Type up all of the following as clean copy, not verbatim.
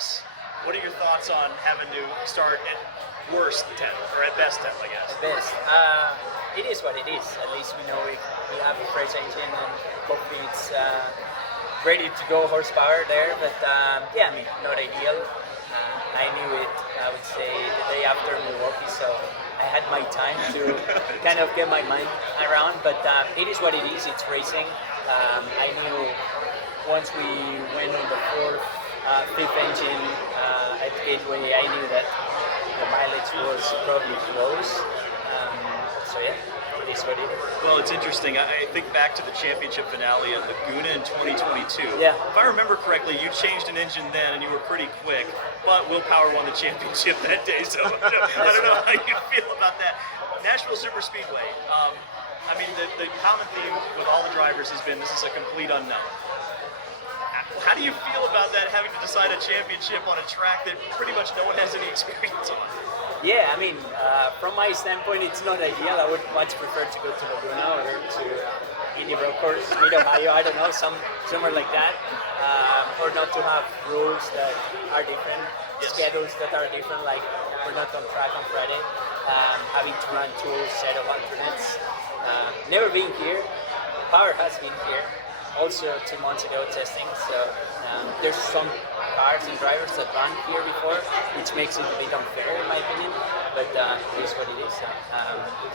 us. What are your thoughts on having to start at worst 10th, or at best 10th, I guess? At best. It is what it is. At least we know we have a fresh engine and hopefully it's ready to go horsepower there. But yeah, I mean, not ideal. I knew it, I would say, the day after Milwaukee, so I had my time to kind of get my mind around. But it is what it is. It's racing. I knew once we went on the fifth engine at Gateway, I knew that the mileage was probably close. So yeah, it is what it is. Well, it's interesting. I think back to the championship finale at Laguna in 2022. Yeah. If I remember correctly, you changed an engine then and you were pretty quick, but Will Power won the championship that day, so I don't know how you feel about that. Nashville Superspeedway. I mean, the common theme with all the drivers has been this is a complete unknown. How do you feel about that, having to decide a championship on a track that pretty much no one has any experience on? Yeah, I mean, from my standpoint, it's not ideal. I would much prefer to go to Laguna or to Indy Road Course, Mid-Ohio, I don't know, somewhere like that. Or not to have rules that are different, schedules that are different, like we're not on track on Friday, having to run two set of alternates. Never been here. Power has been here. Also 2 months ago testing, so there's some cars and drivers that ran here before, which makes it a bit unfair in my opinion, but it is what it is.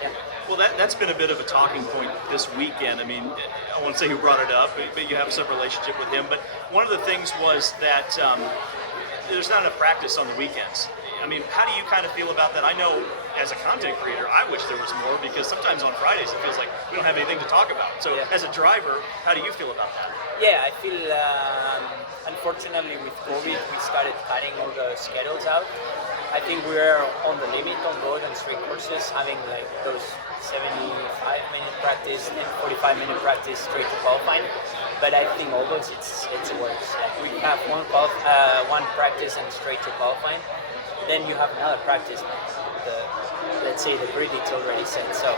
Yeah. Well, that's been a bit of a talking point this weekend. I mean, I won't say who brought it up, but you have some relationship with him. But one of the things was that there's not enough practice on the weekends. I mean, how do you kind of feel about that? I know as a content creator, I wish there was more because sometimes on Fridays it feels like we don't have anything to talk about. So as a driver, how do you feel about that? Yeah, I feel unfortunately with COVID we started cutting all the schedules out. I think we're on the limit on road and street courses, having like those 75-minute practice and 45-minute practice straight to qualifying. But I think all those it's worse. Like we have one practice and straight to qualifying. Then you have another practice. Let's say the grid is already set. So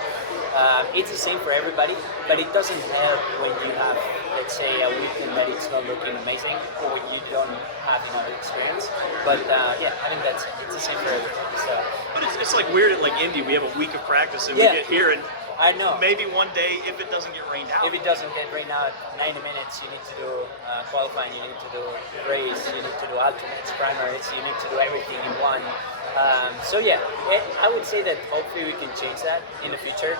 it's the same for everybody, but it doesn't help when you have, let's say, a weekend that it's not looking amazing or you don't have enough experience. But yeah, I think it's the same for everybody. So. But it's like weird at like Indy, we have a week of practice and we get here and I know. Maybe one day if it doesn't get rained out. If it doesn't get rained out, 90 minutes you need to do qualifying, you need to do race, you need to do alternates, primaries, you need to do everything in one. So yeah, I would say that hopefully we can change that in the future.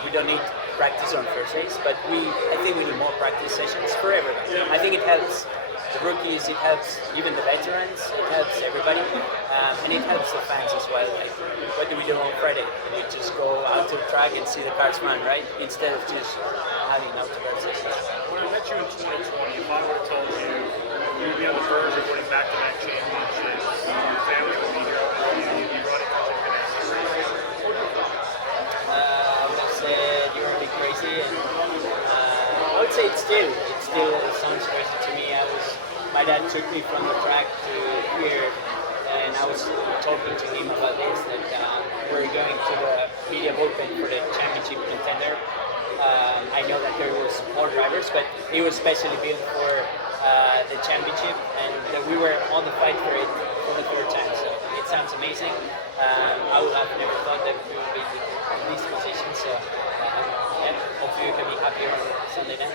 We don't need practice on Thursdays, but I think we need more practice sessions for everyone. I think it helps the rookies, it helps even the veterans, it helps everybody, and it helps the fans as well. Like, what do we do on Friday? We just go out to the track and see the cars run, right? Instead of just having outdoor sessions. When I met you in 2020, if I would have told you you'd be on the verge of winning back-to-back championships, your family would be here, you'd be running for Ganassi race, I would have said you were crazy, and I would say it still sounds crazy to me. My dad took me from the track to here, and I was talking to him about this, that we're going to the media bullpen for the championship contender. I know that there was more drivers, but it was specially built for the championship, and that we were on the fight for it for the third time. So it sounds amazing. I would have never thought that we would be in this position. So yeah, hopefully we can be happy on Sunday night.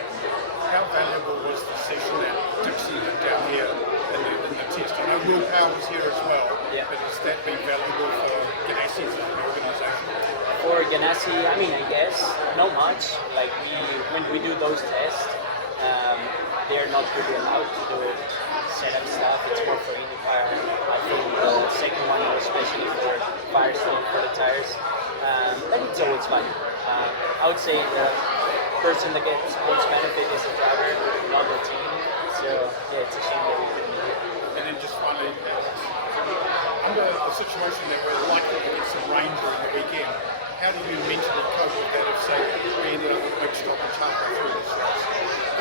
How valuable was the session that Dixie had down here in the test? I know Will Power was here as well, but has that been valuable for Ganassi as an organisation? For Ganassi, I mean, I guess not much. Like when we do those tests, they're not really allowed to do setup stuff. It's more for IndyCar. I think the second one was especially for Firestone for the tires, but it's always fun. I would say the person that gets most benefit is the driver, not the team. So yeah, it's a shame that we couldn't do it. And then just finally, under the situation that we're likely to get some rain during the weekend, how do you mentally cope with that if, say, we ended up with big stoppage halfway through this race?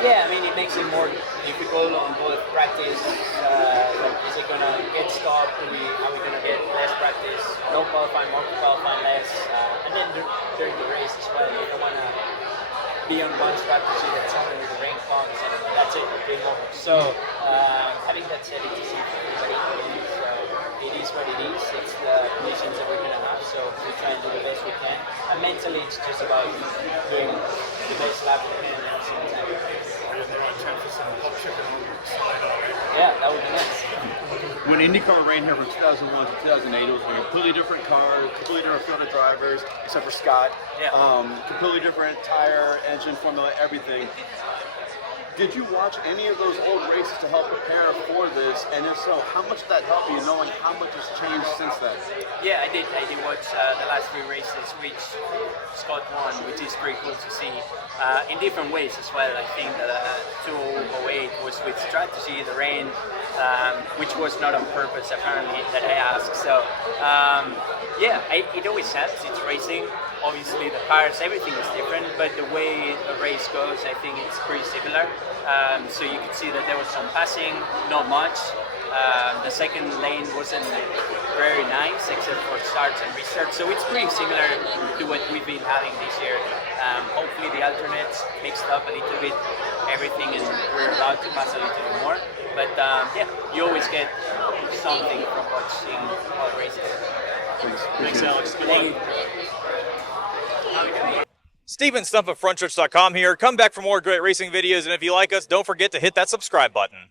Yeah, I mean, it makes it more difficult on both practice. Like, is it going to get stopped? Are we going to get less practice? No qualifying, more qualifying, less. And then during the race as well, you don't want to be on one strategy that's only the rain comes and that's it, game over. So having that said, it's easy. is what it is. It's the conditions that we're going to have, so we try and do the best we can. And mentally, it's just about doing the best lap we can every single time. Yeah, that would be nice. When IndyCar ran here from 2001 to 2008, it was a completely different car, completely different field of drivers, except for Scott. Yeah. Completely different tire, engine, formula, everything. Did you watch any of those old races to help prepare for this? And if so, how much did that help you, knowing how much has changed since then? Yeah, I did. I did watch the last 3 races, which Scott won, which is pretty cool to see. In different ways as well. I think that 2008 was with strategy, the rain, which was not on purpose apparently, that I asked. So yeah, it always helps. It's racing. Obviously the cars, everything is different, but the way the race goes, I think it's pretty similar. So you could see that there was some passing, not much. The second lane wasn't very nice, except for starts and restarts. So it's pretty similar to what we've been having this year. Hopefully the alternates mixed up a little bit everything, and we're allowed to pass a little bit more. But yeah, you always get something from watching all the races. Thanks, Alex. Good luck. Steven Stump of Frontstretch.com here. Come back for more great racing videos, and if you like us, don't forget to hit that subscribe button.